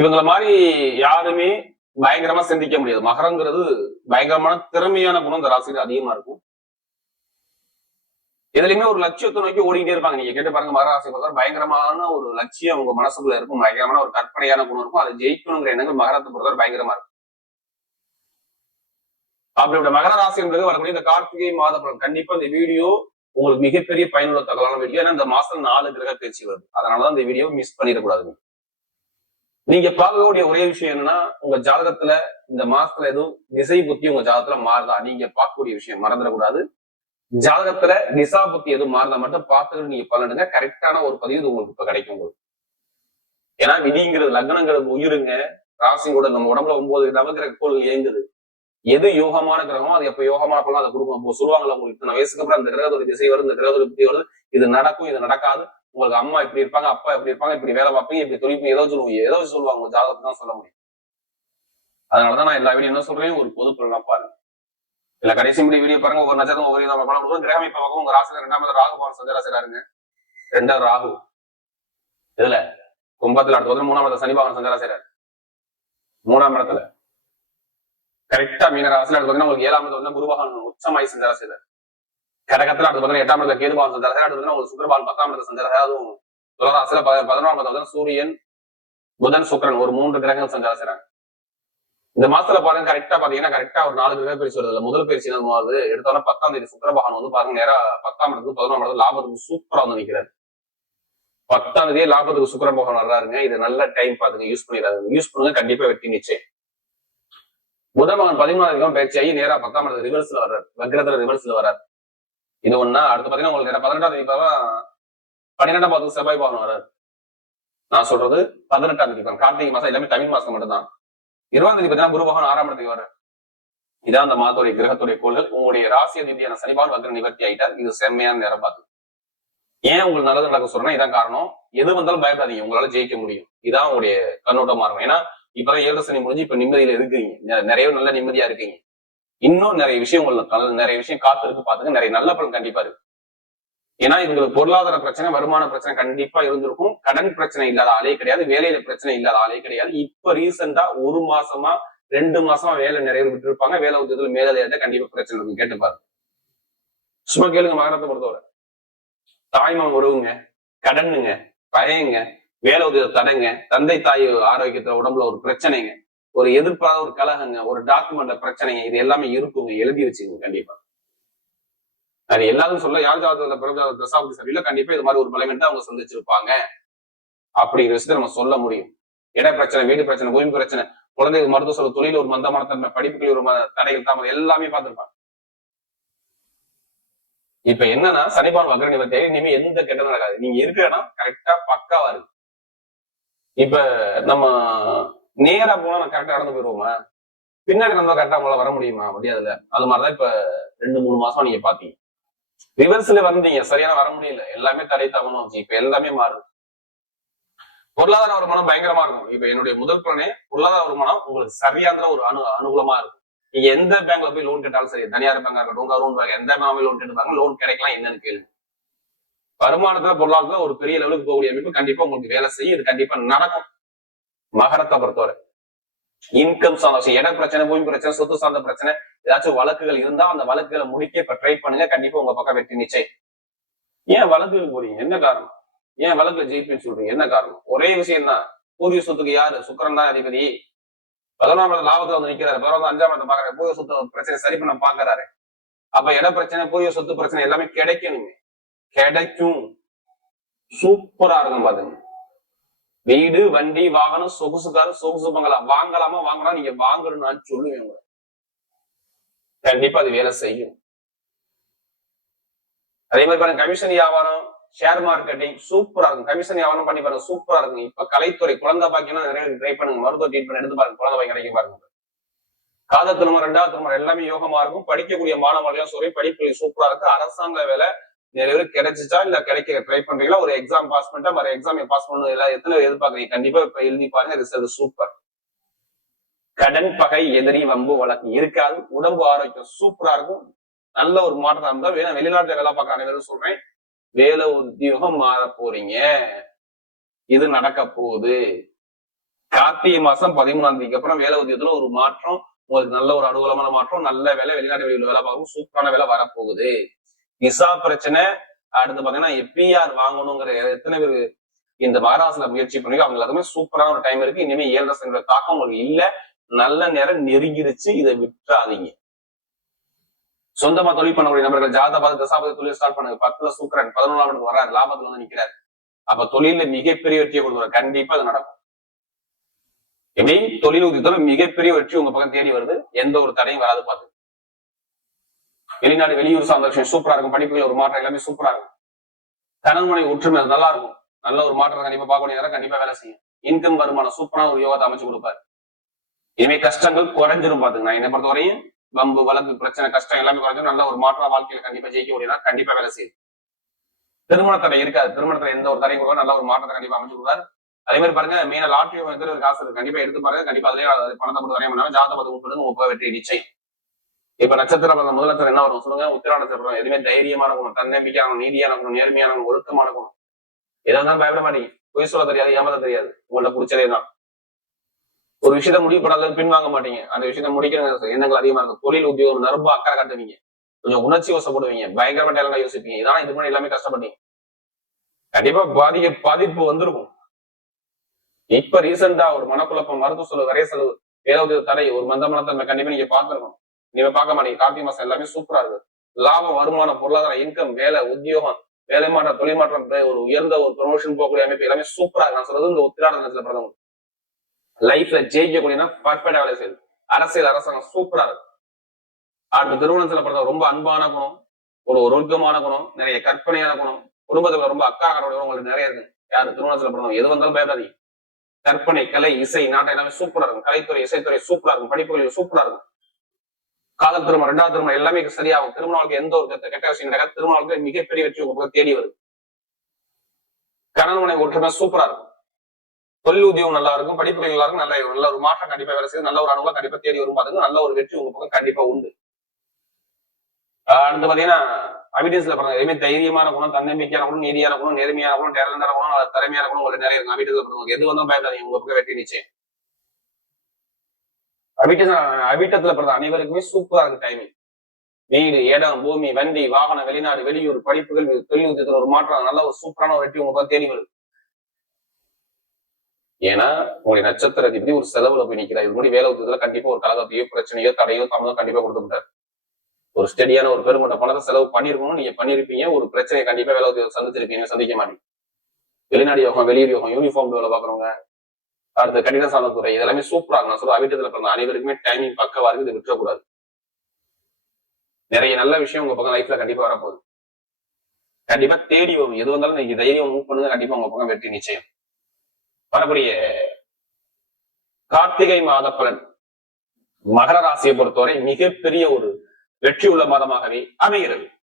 இவங்கள மாதிரி யாருமே பயங்கரமா சிந்திக்க முடியாது. மகரங்கிறது பயங்கரமான திறமையான குணம் இந்த ராசிக்கு அதிகமா இருக்கும். எதுலையுமே ஒரு லட்சியத்தை நோக்கி ஓடிக்கிட்டே இருப்பாங்க. நீங்க கேட்டு பாருங்க, மகர ராசி பொறுத்தவரை பயங்கரமான ஒரு லட்சியம் உங்க மனசுக்குள்ள இருக்கும். பயங்கரமான ஒரு கற்பனையான குணம் இருக்கும். அதை ஜெயிக்கணுங்கிற எண்ணங்கள் மகரத்தை பொறுத்தவரை பயங்கரமா இருக்கும். அப்படிப்பட்ட மகர ராசி என்பது வரக்கூடிய இந்த கார்த்திகை மாத பலன். கண்டிப்பா இந்த வீடியோ உங்களுக்கு மிகப்பெரிய பயனுள்ள தகவலான வீடியோ. ஏன்னா இந்த மாசம் 4 கிரக பயிற்சி வருது. அதனாலதான் இந்த வீடியோ மிஸ் பண்ணிடக்கூடாது. நீங்க பார்க்கக்கூடிய ஒரே விஷயம் என்னன்னா, உங்க ஜாதகத்துல இந்த மாசத்துல எதுவும் திசை புத்தி உங்க ஜாதகத்துல மாறுதா நீங்க பார்க்கக்கூடிய விஷயம் மறந்துடக்கூடாது. ஜாதகத்துல திசா புத்தி எதுவும் மாறுதா மட்டும் பார்த்துட்டு நீங்க பலனுங்க. கரெக்டான ஒரு பதிவு உங்களுக்கு இப்ப கிடைக்கும் உங்களுக்கு. ஏன்னா விதிங்கிறது லக்னங்கிறது உயிருங்க. ராசி கூட நம்ம உடம்புல 9 நவகிரக கோள்கள் இயங்குது. எது யோகமான கிரகமோ அது எப்ப யோகமான பலன் அதை கொடுக்கும். அப்போ சொல்லுவாங்கல்ல, உங்களுக்கு இத்தனை வயசுக்கு அப்புறம் இந்த கிரகத்தோட திசை வருது, இந்த கிரகத்தோட புத்தி வருது, இது நடக்கும், இது நடக்காது, உங்களுக்கு அம்மா இப்படி இருப்பாங்க, அப்பா இப்படி இருப்பாங்க, இப்படி வேலை பார்ப்பீங்க, இப்படி தொழில் ஏதோ சொல்லுவீங்க, ஏதோ சொல்லுவாங்க. உங்க ஜாதகத்தை தான் சொல்ல முடியும். அதனாலதான் நான் எல்லா வீடியோ என்ன சொல்றேன், ஒரு பொது பலனா பாருங்க. இல்ல கடைசி முடி வீடியோ பாருங்க. ஒவ்வொரு நட்சத்திரம் ஒவ்வொரு நம்ம பலம் கொடுக்கும். கிரகம் இப்ப பார்க்கும். உங்க ராசியில 2ஆம் ராகு பவன் சஞ்சாரம் செய்றாருங்க. 2ஆம் ராகு இதுல கும்பத்துல அடுத்த 3ஆம் இடத்துல சனி பகவான் சஞ்சாரம் செய்றாரு. 3ஆம் இடத்துல கரெக்டா மீன ராசியில அடுத்து பாத்தீங்கன்னா உங்களுக்கு 7ஆம் இடத்துல குரு பகவான் உச்சமாய் சஞ்சாரம் செய்றாரு. கடகத்துல அடுத்து பாத்தீங்கன்னா 8ஆம் இடத்துல கேது பகவான் சஞ்சாரம் செய்றாரு. அடுத்து உங்களுக்கு சுக்கிரபால் 10ஆம் இடத்துல சஞ்சாரம். அதுவும் துலராசியில 11ஆம் இடத்துல சூரியன் புதன் சுக்கிரன் ஒரு 3 கிரகங்கள் சஞ்சாரம் செய்றாங்க. இந்த மாசத்துல பாருங்க, கரெக்டா பாத்தீங்கன்னா கரெக்டா ஒரு 4 கிரக பயிற்சி வருது. முதல் பயிற்சி என்னது, எடுத்தோன்னா 10ஆம் தேதி சுக்கிரபகவான் வந்து பாருங்க நேரா 10ஆம் இடத்துக்கு 11ஆம் இடத்துல லாபத்துக்கு சூப்பரா வந்து நிக்கிறாரு. 10ஆம் தேதியே லாபத்துக்கு சுக்கிரபகவான் வர்றாருங்க. இது நல்ல டைம் பாத்துங்க, யூஸ் பண்ணிடாது. யூஸ் பண்ணுங்க, கண்டிப்பா வெற்றி நிச்சயம். புதன் மகன் 13ஆம் தேதி பயிற்சி ஆகி நேரா 10ஆம் இடத்துல ரிவர்ஸ்ல வர்றாரு. வக்ரத்துல ரிவர்ஸ்ல வர்றாரு. இது ஒண்ணா. அடுத்து பாத்தீங்கன்னா உங்களுக்கு நேரம் 18ஆம் தேதி 12ஆம் பாவத்துக்கு செவ்வாய் பகவான் வர்றாரு. நான் சொல்றது 18ஆம் தேதி கார்த்திகை மாசம், எல்லாமே தமிழ் மாசம் மட்டும்தான். 20ஆம் தேதி பாத்தீங்கன்னா குரு பகவான் 6ஆம் இடத்துக்கு வர்றாரு. இதான் அந்த மாதத்துடைய கிரகத்துடைய கோள்கள். உங்களுடைய ராசி அதிபதியான சனி பகவான் வக்ர நிவர்த்தி ஆயிட்டார். இது செம்மையான நேரம் பார்த்து. ஏன் உங்களுக்கு நல்லது நடக்க சொல்றேன்னா இதான் காரணம். எது வந்தாலும் பயப்படாதீங்க, உங்களால ஜெயிக்க முடியும். இதான் உங்களுடைய கண்ணோட்டமா இருக்கும். ஏன்னா இப்பதான் 7 சனி முடிஞ்சு இப்ப நிம்மதியில இருக்கீங்க. நிறைய நல்ல நிம்மதியா இருக்கீங்க. இன்னும் நிறைய விஷயம் உங்களுக்கு நிறைய விஷயம் காத்து இருக்கு பாத்துங்க. நிறைய நல்ல பலன் கண்டிப்பா இருக்கு. ஏன்னா இவங்களுக்கு பொருளாதார பிரச்சனை, வருமான பிரச்சனை கண்டிப்பா இருந்திருக்கும். கடன் பிரச்சனை இல்லாத ஆளே கிடையாது. வேலையில பிரச்சனை இல்லாத ஆளே கிடையாது. இப்ப ரீசெண்டா 1 மாசமா 2 மாசமா வேலை நிறைய விட்டு இருப்பாங்க. வேலை உத்தியத்துல மேலதையாட்ட கண்டிப்பா பிரச்சனை இருக்கும். கேட்டுப்பாரு, சும்மா கேளுங்க. மகரத்தை பொறுத்தவரை தாய்மான் உறவுங்க, கடனுங்க, பயங்க, வேலை உதவி தடைங்க, தந்தை தாய் ஆரோக்கியத்துல உடம்புல ஒரு பிரச்சனைங்க, ஒரு எதிர்பாராத ஒரு கலகங்க, ஒரு டாக்குமெண்ட்ல பிரச்சனைங்க, இது எல்லாமே இருக்குங்க. எழுதி வச்சுக்கோங்க கண்டிப்பா. அது எல்லாரும் சொல்ல யார் ஜாதகத்துல பிறந்த தசாபதி சரியில்லை, கண்டிப்பா இது மாதிரி ஒரு பலவீனத்தை அவங்க சந்திச்சிருப்பாங்க அப்படிங்கிற விஷயத்த நம்ம சொல்ல முடியும். இட பிரச்சனை, வீடு பிரச்சனை, பூமி பிரச்சனை, குழந்தைகள் மருத்துவ சொல்ல, தொழில் ஒரு மந்தமான தன்மை, படிப்புகளில் ஒரு தடைகள், தாமதம் எல்லாமே பார்த்திருப்பாங்க. இப்ப என்னன்னா சனிபான் வக்ர நிவர்த்தி இனிமே எந்த கெட்டதும் நடக்காது. நீங்க இருக்கிற இடம் கரெக்டா பக்காவா இருக்கு. இப்ப நம்ம நேரா போனா நான் கரெக்டா நடந்து போயிருவோமா, பின்னாடி நம்ம கரெக்டா உங்களால வர முடியுமா? முடியாதுல்ல. அது மாதிரிதான் இப்ப 2-3 மாசம் நீங்க பாத்தீங்க. ரிவர்ஸ்ல வந்தீங்க, சரியான வர முடியல. எல்லாமே தடை தாமதம் வச்சு இப்ப எல்லாமே மாறுது. பொருளாதார வருமானம் பயங்கரமா இருக்கும். இப்ப என்னுடைய முதல் பலனே பொருளாதார வருமானம் உங்களுக்கு சரியான ஒரு அனுகூலமா இருக்கும். நீங்க எந்த பேங்க்ல போய் லோன் கேட்டாலும் சரி, தனியார் பேங்கா இருக்கட்டும், கவர்மெண்ட் பேங்க், எந்த பேங்க் லோன் கேட்டுப்பாங்க, லோன் கிடைக்கலாம் என்னன்னு கேள்வி. வருமானத்துல பொருளாதாரத்துல ஒரு பெரிய லெவலுக்கு போகக்கூடிய அமைப்பு கண்டிப்பா உங்களுக்கு வேலை செய்யும். இது கண்டிப்பா நடக்கும். மகரத்தை பொறுத்தவரை இன்கம் சார்ந்த இட பிரச்சனை, பூமி பிரச்சனை, சொத்து சார்ந்த பிரச்சனை, ஏதாச்சும் வழக்குகள் இருந்தா அந்த வழக்குகளை முடிக்க இப்ப ட்ரை பண்ணுங்க. கண்டிப்பா உங்க பக்கம் வெற்றி நிச்சயம். ஏன் வழக்குக்கு போறீங்க? என்ன காரணம்? ஏன் வழக்குல ஜெயிப்புன்னு சொல்றீங்க? என்ன காரணம்? ஒரே விஷயம் தான். பூர்வீக சொத்துக்கு யாரு? சுக்கிரன் தான் அதிபதி. 11ஆம் இடத்துல லாபத்துல வந்து நிக்கிறாரு. 5ஆம் இடத்தை பாக்குறாரு. பூர்வீக சொத்து பிரச்சனை சரி பண்ண பாக்குறாரு. அப்ப இட பிரச்சனை, பூர்வீக சொத்து பிரச்சனை எல்லாமே கிடைக்கணுமே. கிடைக்கும். சூப்பரா இருக்கும் பாத்துங்க. வீடு, வண்டி, வாகனம், சொகுசுக்காரு, சொகுசு பங்களா வாங்கலாமா வாங்கலாம், நீங்க வாங்கணும்னு நான் சொல்லுவேன் உங்களை. கண்டிப்பா அது வேலை செய்யும். அதே மாதிரி பாருங்க, கமிஷன் வியாபாரம், ஷேர் மார்க்கெட்டிங் சூப்பரா இருக்கும். கமிஷன் வியாபாரம் பண்ணி பாருங்க, சூப்பரா இருக்கும். இப்ப கலைத்துறை, குழந்தை பாக்கியம் நிறைய ட்ரை பண்ணுங்க. மருத்துவ ட்ரீட்மெண்ட் எடுத்து பாருங்க, குழந்தை பாக்கியம் கிடைக்க பாருங்க. காதல் திருமணம், 2வது திருமணம் எல்லாமே யோகமா இருக்கும். படிக்கக்கூடிய மாணவர்களையும் சொல்லி படிப்பு சூப்பரா இருக்கு. அரசாங்க வேலை நிறைய பேர் கிடைச்சிச்சா இல்ல கிடைக்க ட்ரை பண்றீங்களா? ஒரு எக்ஸாம் பாஸ் பண்ணிட்டா மறு எக்ஸாம் பாஸ் பண்ணணும், எல்லாம் எத்தனை எதிர்பார்க்கறீங்க? கண்டிப்பா இப்ப எழுதி பாருங்க, ரிசல்ட் சூப்பர். கடன், பகை, எதிரி, வம்பு, வழக்கு இருக்காது. உடம்பு ஆரோக்கியம் சூப்பரா இருக்கும். நல்ல ஒரு மாற்றம் இருந்தா வேணும். வெளிநாட்டுல வேலை பார்க்க அனைவரும் சொல்றேன், வேலை உத்தியோகம் மாற போறீங்க. இது நடக்க போகுது. கார்த்திகை மாசம் 13ஆம் தேதிக்கு அப்புறம் வேலை உத்தியத்துல ஒரு மாற்றம், உங்களுக்கு நல்ல ஒரு அனுகூலமான மாற்றம், நல்ல வேலை, வெளிநாட்டு வெளியில் வேலை பார்க்கும் சூப்பரான வேலை வரப்போகுது. விசா பிரச்சனை, அடுத்து பாத்தீங்கன்னா பிஆர் வாங்கணுங்கிற எத்தனை பேர் இந்த மகராசில முயற்சி பண்ணி அவங்க எல்லாருமே சூப்பரான ஒரு டைம் இருக்கு. இனிமே 7 சனியோட தாக்கம் உங்களுக்கு இல்ல, நல்ல நேரம் நெருங்கிருச்சு, இதை விட்டுறாதீங்க. சொந்தமா தொழில் பண்ணக்கூடிய நபர்கள் ஜாதபாத தசாபதி தொழில் ஸ்டார்ட் பண்ணுங்க. 10ல சுக்கிரன் 11ஆம் வராரு, லாபத்துல வந்து நிக்கிறாரு. அப்ப தொழில மிகப்பெரிய வெற்றியை கொடுக்குறாரு, கண்டிப்பா அது நடக்கும். எப்படி தொழில் உத்தியத்துல மிகப்பெரிய வெற்றி உங்க பக்கம் தேடி வருது, எந்த ஒரு தடையும் வராது. பார்த்து வெளிநாடு வெளியூர் சார்ந்த விஷயம் சூப்பரா இருக்கும், படிப்புகள் ஒரு மாற்றம் எல்லாமே சூப்பரா இருக்கும். கணவனை ஒற்றுமை நல்லா இருக்கும், நல்ல ஒரு மாற்றம் கண்டிப்பா பார்க்கக்கூடிய நேரம் கண்டிப்பா வேலை செய்யும். இன்கம் வருமானம் சூப்பரான ஒரு யோகத்தை அமைச்சு கொடுப்பாரு. இனிமே கஷ்டங்கள் குறைஞ்சிரும். பாத்துங்க, என்னை பொறுத்தவரையும் வம்பு வழக்கு பிரச்சனை கஷ்டம் எல்லாமே குறைஞ்சிரும். நல்ல ஒரு மாற்றம் வாழ்க்கையில கண்டிப்பா ஜெயிக்க முடியும்னா கண்டிப்பா வேலை செய்யும். திருமண தடை இருக்காது, திருமணத்துல எந்த ஒரு தடையும் கொடுக்க நல்ல ஒரு மாற்றத்தை கண்டிப்பா அமைச்சு கொடுப்பாரு. அதே மாதிரி பாருங்க, மெயினா லாட்டரி வந்து ஒரு காசு கண்டிப்பா எடுத்து பாருங்க, கண்டிப்பா அதுலயே பணத்தை போட்டு வரைய பண்ணாலும் ஜாதகம் 30 வெற்றி நிச்சயம். இப்ப நட்சத்திரம் முதல் நட்சத்திரம் என்ன வரும் சொல்லுங்க? உத்திர நட்சத்திரம். எதுவுமே தைரியமான குணம், தன்னம்பிக்கையான குணம், நீதியான குணம், நேர்மையான குணம், ஒழுக்கமான குணம். எதா இருந்தாலும் பயப்பட மாட்டீங்க, பொய் சொல்ல தெரியாது, ஏமாத தெரியாது, உங்கள்ட்ட பிடிச்சதே தான். ஒரு விஷயத்த முடிவு பண்ணாலும் பின்வாங்க மாட்டீங்க, அந்த விஷயத்த முடிக்கிற எண்ணங்கள் அதிகமா இருக்கும். தொழில் உத்தியோகம் ரொம்ப அக்கறை காட்டுவீங்க, கொஞ்சம் உணர்ச்சி வசப்படுவீங்க, பயங்கரமா டேலண்டா யோசிப்பீங்க. இதான் இதுக்கு முன்னாடி எல்லாமே கஷ்டப்பட்டீங்க, கண்டிப்பா பாதிப்பு வந்திருக்கும். இப்ப ரீசெண்டா ஒரு மனக்குழப்பம், மருத்துவ செலவு, நிறைய செலவு, ஏதாவது தடை, ஒரு மந்தமனத்தை கண்டிப்பா நீங்க பாத்துருக்கணும். நீங்க பார்க்க மாட்டீங்க. கார்த்திகை மாசம் எல்லாமே சூப்பரா இருக்கு. லாபம், வருமானம், பொருளாதார, இன்கம், வேலை, உத்தியோகம், வேலை மாற்றம், தொழில் மாற்றம், ஒரு உயர்ந்த ஒரு ப்ரொமோஷன் போகக்கூடிய அமைப்பு எல்லாமே சூப்பரா இருக்கு. நான் சொல்றது இந்த உத்திராடத்துல பிறந்தவங்க லைஃப்ல ஜெயிக்கக்கூடியனா பர்ஃபெக்டா வேலை செய்யுது. அரசியல் அரசாங்கம் சூப்பரா இருக்கு. அடுத்த திருமணத்துல பிறந்தவங்க ரொம்ப அன்பான குணம், ஒரு ஒழுக்கமான குணம், நிறைய கற்பனையான குணம், குடும்பத்துல ரொம்ப அக்காரோட உங்களுக்கு நிறைய இருக்கு. யாரு திருமணத்துல பிறந்தவங்க எது வந்தாலும் பயப்படாதீங்க. கற்பனை, கலை, இசை, நாட்டம் எல்லாமே சூப்பரா இருக்கும். கலைத்துறை, இசைத்துறை சூப்பரா இருக்கும். படிப்புகள் சூப்பரா இருக்கும். காதல் திருமணம், 2வது திருமணம் எல்லாமே சரியாகும். திருமணம் எந்த ஒரு கெட்ட விஷயம் கிடையாது. திருமணம் மிகப்பெரிய வெற்றி உங்களுக்கு தேடி வருது. கணவனை ஒற்றுமை சூப்பரா இருக்கும். தொழில் உத்தியோகம் நல்லா இருக்கும், படிப்புகள் நல்லா இருக்கும், நல்ல ஒரு மாற்றம் கண்டிப்பா வேலை செய்யுது, நல்ல ஒரு அனுபவம் கண்டிப்பா தேடி வரும். பாத்துங்க, நல்ல ஒரு வெற்றி உங்க பக்கம் கண்டிப்பா உண்டு. அடுத்து பாத்தீங்கன்னா அபிடன்ஸ்ல பிறந்த எதுவுமே தைரியமான குணம், தன்னம்பிக்கையான குணம், நீதியான குணம், நேர்மையான குணம், டேலண்டான குணம், திறமையான குணம் உங்களுக்கு நிறைய இருக்கும். அபிடன்ஸ்ல பிறந்தவங்க எது வந்தாலும் பயப்படாதீங்க, உங்க பக்கம் வெற்றி நிச்சயம். அபிட்டத்துல பிறந்த அனைவருக்குமே சூப்பரா இருக்கு டைமிங். வீடு, இடம், பூமி, வண்டி, வாகனம், வெளிநாடு வெளியூர், படிப்புகள், தொழில் உத்தியத்துல ஒரு மாற்றம், நல்ல ஒரு சூப்பரான ஒரு வெற்றி உங்களுக்கு தேடி வருது. ஏன்னா உங்களுடைய நட்சத்திர அதிபதி ஒரு செலவுல போய் நிக்கிறார். இது முன்னாடி வேலை உத்தியத்துல கண்டிப்பா ஒரு கலகத்தையோ பிரச்சனையோ தடையோ தாமதம் கண்டிப்பா கொடுத்துட்டாரு. ஒரு ஸ்டெடியான ஒரு பெருமட்ட பணத்தை செலவு பண்ணிருக்கணும், நீங்க பண்ணிருப்பீங்க. ஒரு பிரச்சனையை கண்டிப்பா வேலை உத்தியோகம் சந்திச்சிருப்பீங்க, சந்திக்க மாட்டீங்க. வெளிநாடு யோகம், வெளியூர் யோகம், யூனிஃபார்ம் வேலை பாக்குறவங்க, அடுத்த கடின சார்ந்த துறை, இதெல்லாமே சூப்பரா இருக்கும். நான் சொல்ற அவிட்டத்துல பிறந்த அனைவருக்குமே டைமிங் பக்கவா இருக்கு, இது விட்டுறக்கூடாது. நிறைய நல்ல விஷயம் உங்க பக்கம் லைஃப்ல கண்டிப்பா வரப்போகுது, கண்டிப்பா தேடி வரும். எது வந்தாலும் நீங்க தைரியம் மூவ் பண்ணுங்க, கண்டிப்பா உங்க பக்கம் வெற்றி நிச்சயம். வரக்கூடிய கார்த்திகை மாத பலன் மகர ராசியை பொறுத்தவரை மிகப்பெரிய ஒரு வெற்றி உள்ள மாதமாகவே அமைகிறது.